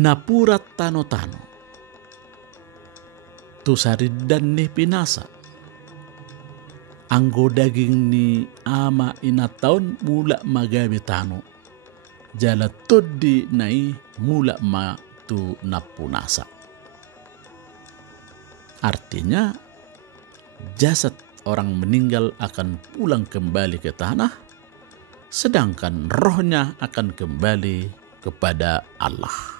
napurat tano-tano tu sariddan ni pinasa anggo daging ni ama ina taon mula magabi tano jala toddi nai mula ma tu napunasa. Artinya jasad orang meninggal akan pulang kembali ke tanah, sedangkan rohnya akan kembali kepada Allah.